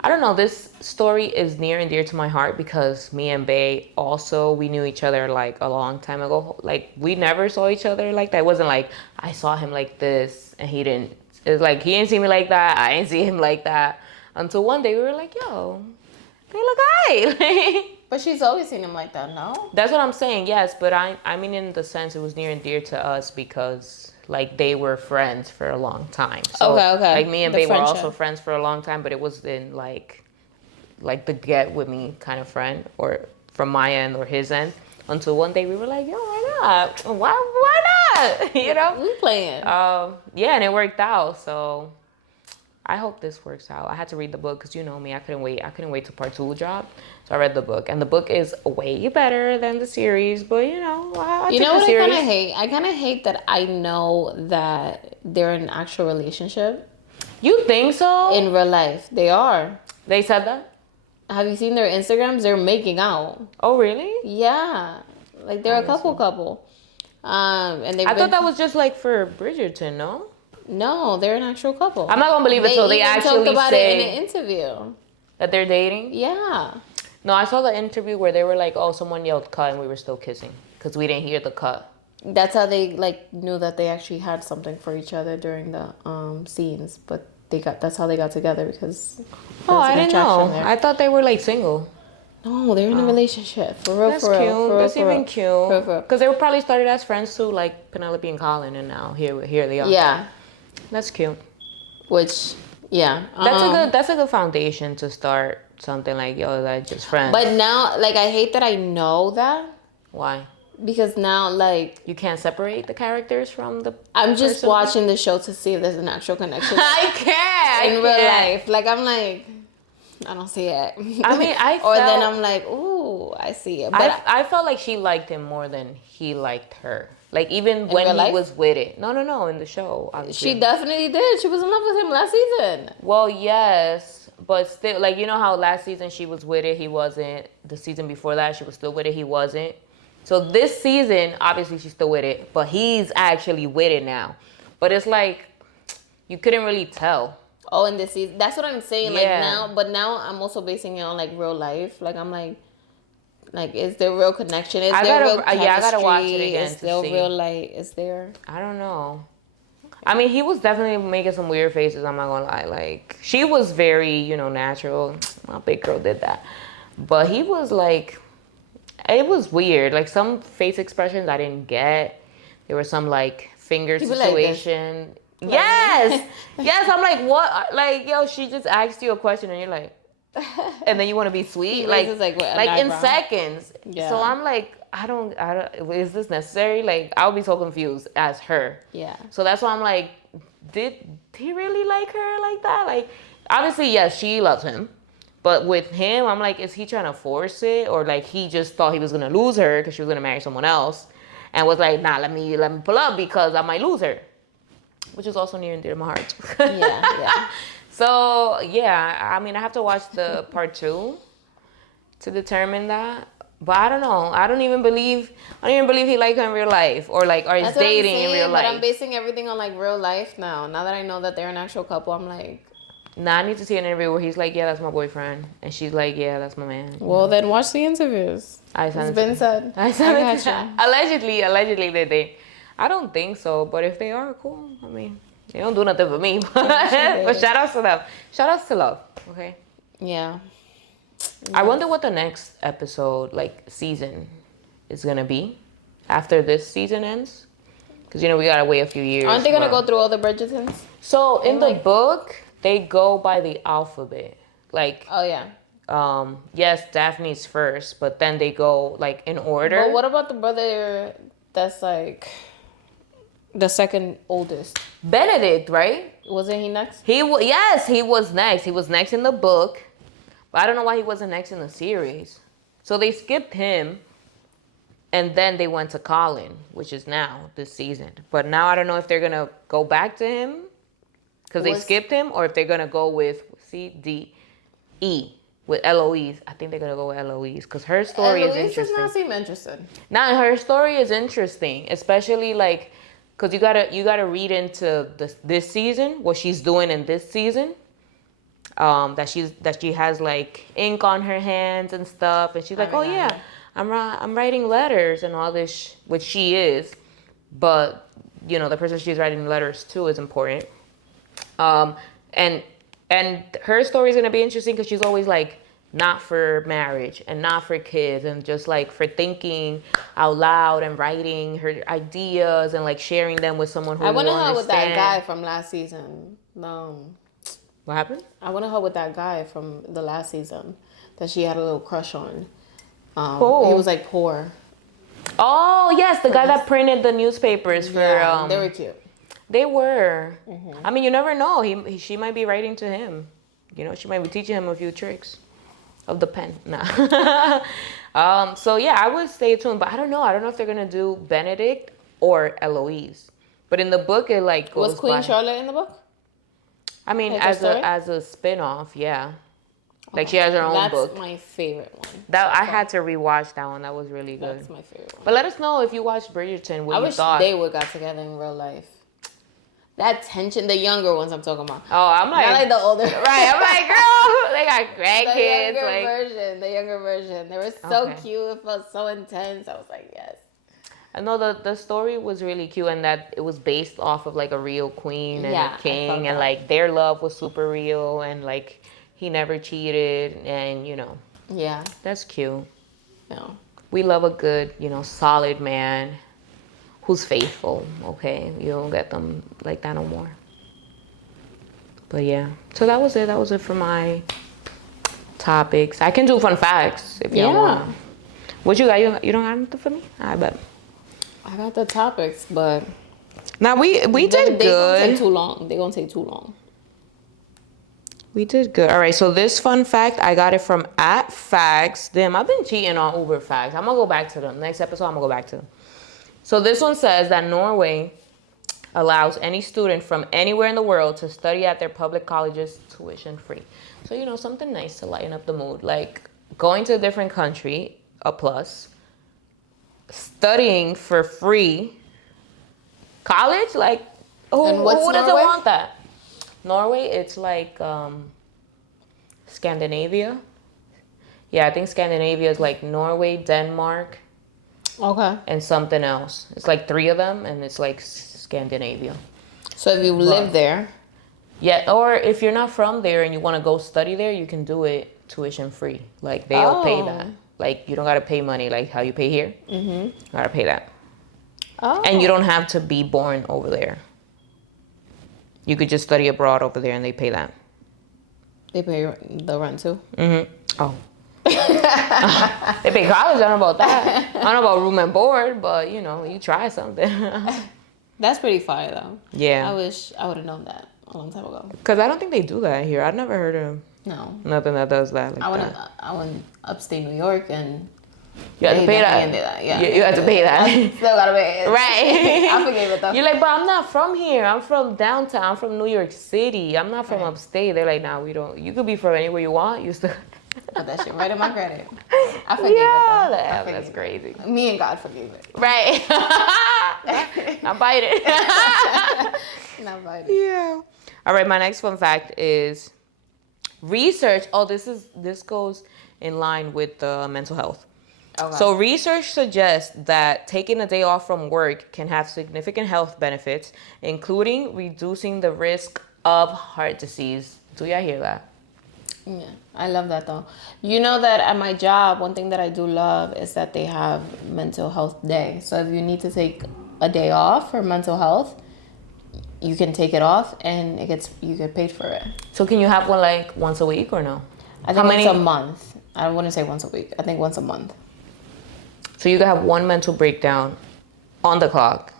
I don't know, this story is near and dear to my heart because me and Bae also, we knew each other like a long time ago. Like, we never saw each other like that. It wasn't like I saw him like this and he didn't. It's like he didn't see me like that, I didn't see him like that. Until one day we were like, yo, they look alright. But she's always seen him like that, no? That's what I'm saying, yes. But I mean in the sense it was near and dear to us because like they were friends for a long time. So, okay. Like me and Bae were also friends for a long time, but it was in like the get with me kind of friend, or from my end or his end. Until one day we were like, yo, why not? Why not? We playing. Yeah, and it worked out. So I hope this works out. I had to read the book because you know me, I couldn't wait till part 2 would drop. So I read the book, and the book is way better than the series. But I you know what I kind of hate? I kind of hate that I know that they're in an actual relationship. You think so? In real life, they are. They said that? Have you seen their Instagrams? They're making out. Oh really? Yeah, like they're a couple. And I thought that was just like for Bridgerton, no? No, they're an actual couple. I'm not gonna believe it until they actually talked about it in an interview. That they're dating? Yeah. No, I saw the interview where they were like, oh, someone yelled cut and we were still kissing because we didn't hear the cut. That's how they knew that they actually had something for each other during the scenes, but that's how they got together because I didn't know. I thought they were like single. No, they're in a relationship. For real. That's even cute. Because they were probably started as friends too, like Penelope and Colin, and now here they are. Yeah. That's cute. Which, yeah. That's a good foundation to start something like, yo, like just friends. But now, like, I hate that I know that. Why? Because now, like... You can't separate the characters from the I'm just watching the show to see if there's an actual connection. I can't. In real life. Like, I'm like... I don't see it. I mean, or then I'm like, ooh, I see it. But I felt like she liked him more than he liked her. Like, even when he life? was with it. No, in the show, obviously. She definitely did. She was in love with him last season. Well, yes, but still, like, you know how last season she was with it, he wasn't. The season before that, she was still with it, he wasn't. So this season, obviously she's still with it, but he's actually with it now. But it's like, you couldn't really tell. Oh, in this season. That's what I'm saying. Yeah. Like now, but now I'm also basing it on like real life. Like I'm like is there real connection? Is there real chemistry? Yeah, I gotta watch it again Is there real like? Is there? I don't know. I mean, he was definitely making some weird faces. I'm not gonna lie. Like, she was very, natural. My big girl did that, but he was like, it was weird. Like some face expressions I didn't get. There was some like finger situation. Like yes. I'm like, what? Like, yo, she just asked you a question and you're like, and then you want to be sweet, like in seconds. Yeah. So I'm like, I don't. Is this necessary? Like, I'll be so confused as her. Yeah. So that's why I'm like, did he really like her like that? Like, obviously, yes, she loves him, but with him, I'm like, is he trying to force it, or like he just thought he was gonna lose her because she was gonna marry someone else, and was like, nah, let me pull up because I might lose her, which is also near and dear to my heart. Yeah. So, yeah, I mean, I have to watch the part 2 to determine that. But I don't know. I don't even believe he liked her in real life, or like, or is dating in real life. But I'm basing everything on like real life now. Now that I know that they're an actual couple, I'm like, I need to see an interview where he's like, yeah, that's my boyfriend. And she's like, yeah, that's my man. Well, then watch the interviews. It's been said. Allegedly they date. I don't think so, but if they are, cool. I mean, they don't do nothing for me. But shout outs to them. Shout outs to love. Okay. Yeah. I wonder what the next episode, like season, is gonna be after this season ends. Because we gotta wait a few years. Aren't they gonna go through all the Bridgertons? So in the book, they go by the alphabet. Like. Oh yeah. Yes, Daphne's first, but then they go like in order. But what about the brother that's like the second oldest? Benedict, right? Wasn't he next? Yes, he was next. He was next in the book, but I don't know why he wasn't next in the series. So they skipped him, and then they went to Colin, which is now this season. But now I don't know if they're gonna go back to him because they skipped him, or if they're gonna go with C-D-E. With Eloise. I think they're going to go with Eloise because her story is interesting. Eloise does not seem interesting. Now, her story is interesting, especially like, because you gotta read into this season, what she's doing in this season. That she has like ink on her hands and stuff. And she's like, oh yeah, I'm writing letters and all this, which she is. But, the person she's writing letters to is important. And her story is going to be interesting because she's always like not for marriage and not for kids and just like for thinking out loud and writing her ideas and like sharing them with someone who will understand. I went to her with that guy from last season. No. What happened? I went to her with that guy from the last season that she had a little crush on. He was like poor. Oh, yes. The guy that printed the newspapers for... Yeah, they were cute. They were. Mm-hmm. I mean, you never know. She might be writing to him. She might be teaching him a few tricks of the pen. Nah. So yeah, I would stay tuned, but I don't know. I don't know if they're gonna do Benedict or Eloise. But in the book, it like goes. Was Queen Charlotte in the book? I mean, like as a spin-off, yeah. Like she has her own book. That's my favorite one. I had to rewatch that one. That was really good. That's my favorite one. But let us know if you watched Bridgerton. What you thought. I wish they would got together in real life. That tension, the younger ones I'm talking about. Oh, I'm like... Not like the older. Right, I'm like, girl, they got grandkids. The younger version. They were so cute. It felt so intense. I was like, yes. I know the story was really cute and that it was based off of like a real queen and a king. And like their love was super real and like he never cheated and, Yeah. That's cute. No. We love a good, solid man who's faithful, okay? You don't get them like that no more. But yeah. So that was it. That was it for my topics. I can do fun facts if you want. What you got? You don't got anything for me? I bet. I got the topics, but... Now, we did good. They're going to take too long. We did good. All right, so this fun fact, I got it from @facts. Damn, I've been cheating on Uber facts. I'm gonna go back to them. Next episode, I'm gonna go back to them. So this one says that Norway allows any student from anywhere in the world to study at their public colleges tuition free. So, you know, something nice to lighten up the mood. Like going to a different country, a plus. Studying for free. College, like, who doesn't want that? Norway, it's like Scandinavia. Yeah, I think Scandinavia is like Norway, Denmark. Okay. And something else. It's like 3 of them, and it's like Scandinavia. So if you live there. Yeah, or if you're not from there and you want to go study there, you can do it tuition free. Like, they'll pay that. Like, you don't got to pay money like how you pay here. Mm-hmm. You got to pay that. Oh. And you don't have to be born over there. You could just study abroad over there and they pay that. They pay the rent too? Mm-hmm. Oh. They pay college, I don't know about that. I don't know about room and board, but, you know, you try something. That's pretty fire, though. Yeah. I wish I would have known that a long time ago. Because I don't think they do that here. I've never heard of nothing that does that. Like I went upstate New York and you have to pay that. Yeah. You have to pay that. Still gotta pay it. Right. I forgave it though. You're like, but I'm not from here. I'm from downtown. I'm from New York City. I'm not from upstate. They're like, nah, we don't. You could be from anywhere you want. You still put that shit right in my credit. I forgave it though. That's crazy. Me and God forgave it. Right. Not bite it. Not bite it. Yeah. All right. My next fun fact is research. Oh, this goes in line with mental health. Okay. So research suggests that taking a day off from work can have significant health benefits, including reducing the risk of heart disease. Do y'all hear that? Yeah, I love that though. You know that at my job, one thing that I do love is that they have mental health day. So if you need to take a day off for mental health, you can take it off and you get paid for it. So can you have one like once a week or no? I think once a month. I wouldn't say once a week. I think once a month. So you can have one mental breakdown on the clock.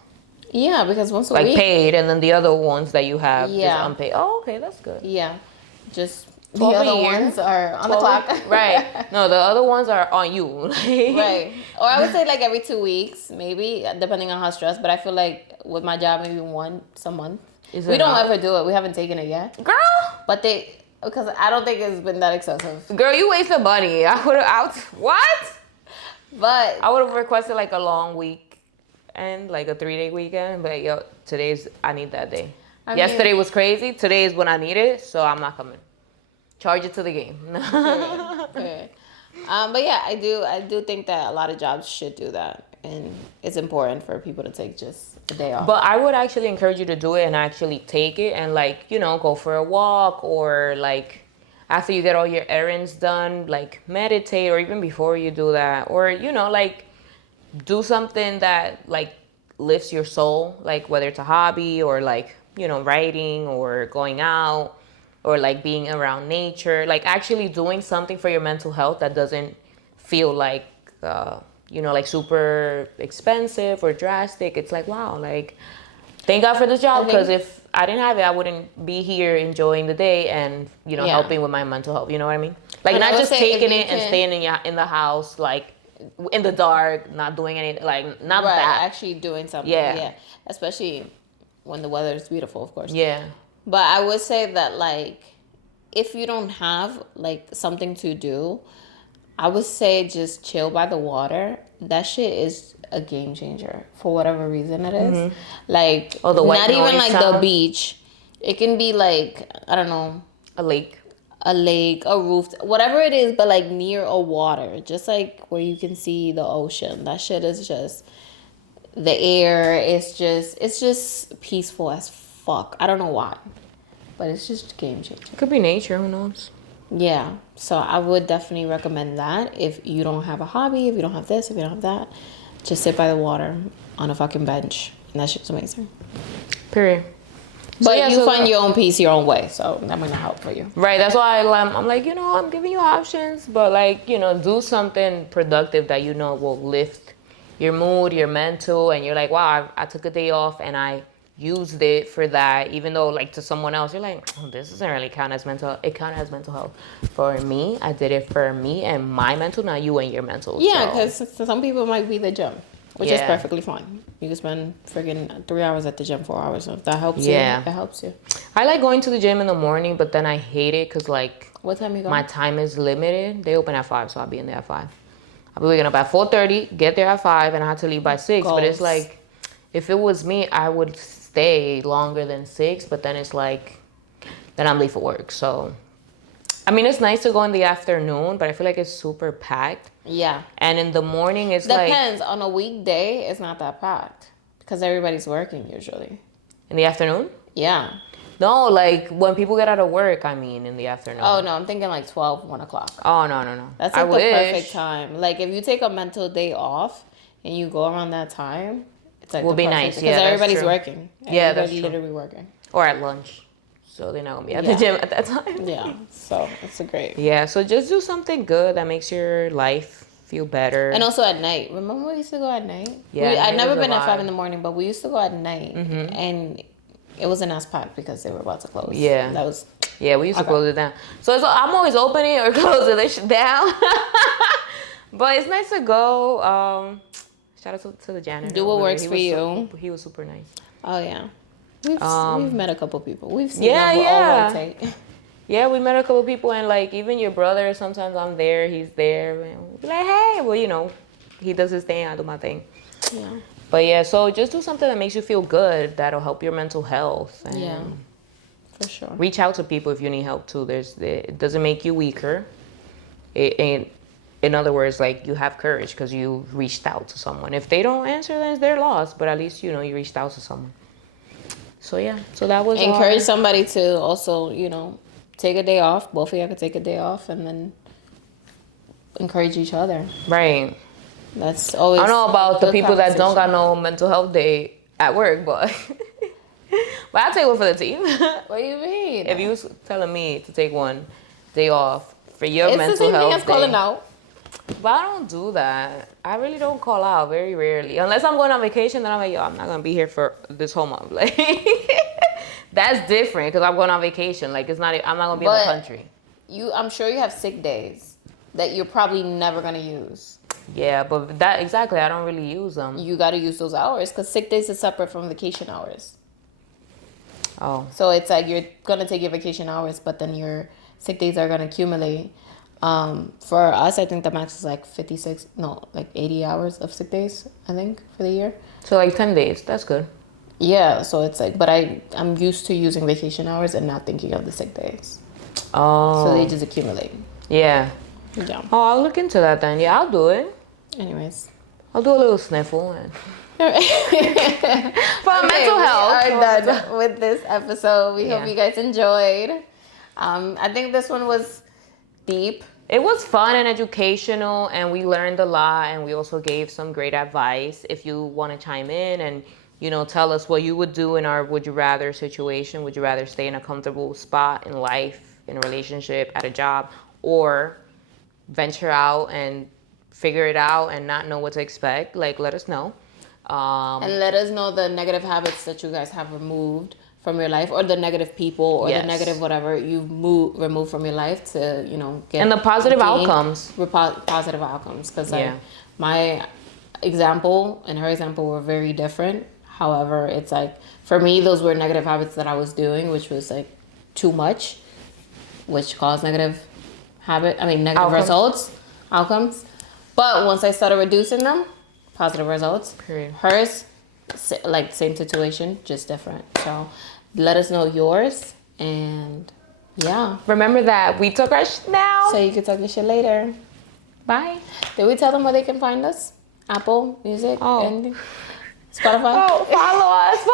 Yeah, because once a week. Like paid, and then the other ones that you have is unpaid. Oh, okay, that's good. Yeah. Just the other ones are on the clock. Right. No, the other ones are on you. Right. Or I would say like every 2 weeks, maybe, depending on how stressed. But I feel like with my job, maybe once a month. We don't ever do it. We haven't taken it yet. Girl. But because I don't think it's been that excessive. Girl, you wasted money. What? But I would have requested like a long week and like a 3-day weekend. But yo, I need that day. Yesterday was crazy. Today is when I need it, so I'm not coming. Charge it to the game. Okay. But yeah, I do think that a lot of jobs should do that, and it's important for people to take just a day off. But I would actually encourage you to do it and actually take it and like, you know, go for a walk, or like after you get all your errands done, like meditate, or even before you do that, or, you know, like do something that like lifts your soul, like whether it's a hobby or like, you know, writing or going out or like being around nature, like actually doing something for your mental health that doesn't feel like, you know, like super expensive or drastic. It's like, wow, like thank God for this job, because if I didn't have it, I wouldn't be here enjoying the day and, you know, helping with my mental health. You know what I mean? Like not just taking it and staying in the house, like in the dark, not doing anything, like not that. Actually doing something. Yeah. Especially when the weather is beautiful, of course. Yeah. But I would say that like if you don't have like something to do, I would say just chill by the water. That shit is a game changer for whatever reason it is. Mm-hmm. Like not even like the beach. It can be like, I don't know, a lake, a roof, whatever it is, but like near a water, just like where you can see the ocean. That shit is just the air. It's just peaceful as fuck. I don't know why, but it's just a game changer. It could be nature. Who knows? Yeah, so I would definitely recommend that if you don't have a hobby, if you don't have this, if you don't have that, just sit by the water on a fucking bench, and that shit's amazing. Period. But you find your own peace your own way, so that might not help for you. Right, that's why I'm like, you know, I'm giving you options, but like, you know, do something productive that you know will lift your mood, your mental, and you're like, wow, I took a day off and I used it for that, even though like to someone else you're like, oh, this doesn't really count as mental health. For me, I did it for me and my mental, not you and your mental. Yeah, because some people might be the gym, which is perfectly fine. You can spend freaking 3 hours at the gym, 4 hours. So if that helps you, it helps you. I like going to the gym in the morning, but then I hate it because like, what time you go? My time is limited. They open at 5, so I'll be in there at 5. I'll be waking up at 4:30, get there at 5, and I have to leave by 6. But it's like, if it was me, I would stay longer than 6, but then it's like, then I'm late for work. So, I mean, it's nice to go in the afternoon, but I feel like it's super packed. Yeah. And in the morning, it's depends. On a weekday, it's not that packed because everybody's working usually. In the afternoon? Yeah. No, like when people get out of work, I mean, in the afternoon. Oh, no, I'm thinking like 12, 1 o'clock. Oh, no. That's like the perfect time. Like if you take a mental day off and you go around that time, it's like will be nice, because everybody's working. Yeah, that's true. Literally working. Or at lunch, so they're not gonna be at the gym at that time. Yeah, so it's a great. Yeah, so just do something good that makes your life feel better. And also at night. Remember we used to go at night? Yeah, I'd never been at 5 a.m, but we used to go at night, and it wasn't as packed because they were about to close. Yeah, that was. Yeah, we used to close it down. So I'm always opening or closing this down. But it's nice to go. Shout out to the janitor. Do what works for you. He was super nice. Oh yeah, we've met a couple people. We've seen them all rotate. Yeah, we met a couple people, and like even your brother. Sometimes I'm there, he's there. And we'll be like, hey, well, you know, he does his thing, I do my thing. Yeah. But yeah, so just do something that makes you feel good. That'll help your mental health. And yeah, for sure. Reach out to people if you need help too. It doesn't make you weaker. In other words, like you have courage because you reached out to someone. If they don't answer, then it's their loss. But at least you reached out to someone. So yeah, so that was encourage somebody to also take a day off. Both of y'all could take a day off and then encourage each other. Right. That's always. I don't know about the people that don't got no mental health day at work, but I'll take one for the team. What do you mean? If you was telling me to take one day off for your mental health day. It's the same thing as calling out. But I don't do that. I really don't call out very rarely. Unless I'm going on vacation, then I'm like, yo, I'm not going to be here for this whole month. Like, that's different because I'm going on vacation. Like, I'm not going to be in the country. I'm sure you have sick days that you're probably never going to use. Yeah, but exactly, I don't really use them. You got to use those hours because sick days is separate from vacation hours. Oh. So it's like you're going to take your vacation hours, but then your sick days are going to accumulate. For us, I think the max is like 80 hours of sick days, I think, for the year. So like 10 days, that's good. Yeah, so it's like, but I'm used to using vacation hours and not thinking of the sick days. Oh. So they just accumulate. Yeah. Yeah. Oh, I'll look into that then. Yeah, I'll do it. Anyways. I'll do a little sniffle. For mental health. We are done with this episode. We hope you guys enjoyed. I think this one was deep. It was fun and educational, and we learned a lot, and we also gave some great advice. If you want to chime in and tell us what you would do in our would you rather situation. Would you rather stay in a comfortable spot in life, in a relationship, at a job, or venture out and figure it out and not know what to expect? Like, let us know. And let us know the negative habits that you guys have removed from your life, or the negative people, or the negative whatever you've removed from your life to get, and the positive outcomes. Positive outcomes, because my example and her example were very different. However, it's like for me, those were negative habits that I was doing, which was like too much, which caused negative outcomes. But once I started reducing them, positive results. Period. Hers, like same situation, just different. So let us know yours, and remember that we took our now, so you can talk your shit later. Bye. Did we tell them where they can find us? Apple Music and Spotify. Follow us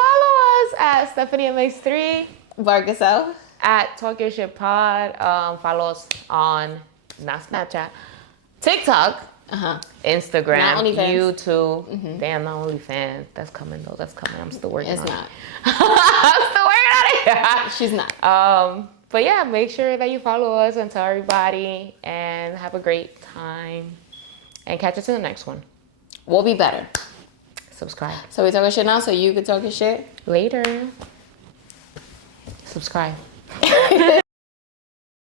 at Stephany MX3. Bark out at Talk Your Shit Pod. Follow us on not Snapchat, TikTok, Instagram, not YouTube. Mm-hmm. Damn, not OnlyFans. That's coming though. That's coming. I'm still working on it. It's not. I'm still working on it. She's not. But yeah, make sure that you follow us and tell everybody, and have a great time. And catch us in the next one. We'll be better. So subscribe. So we talking shit now, so you could talk your shit Later. Subscribe.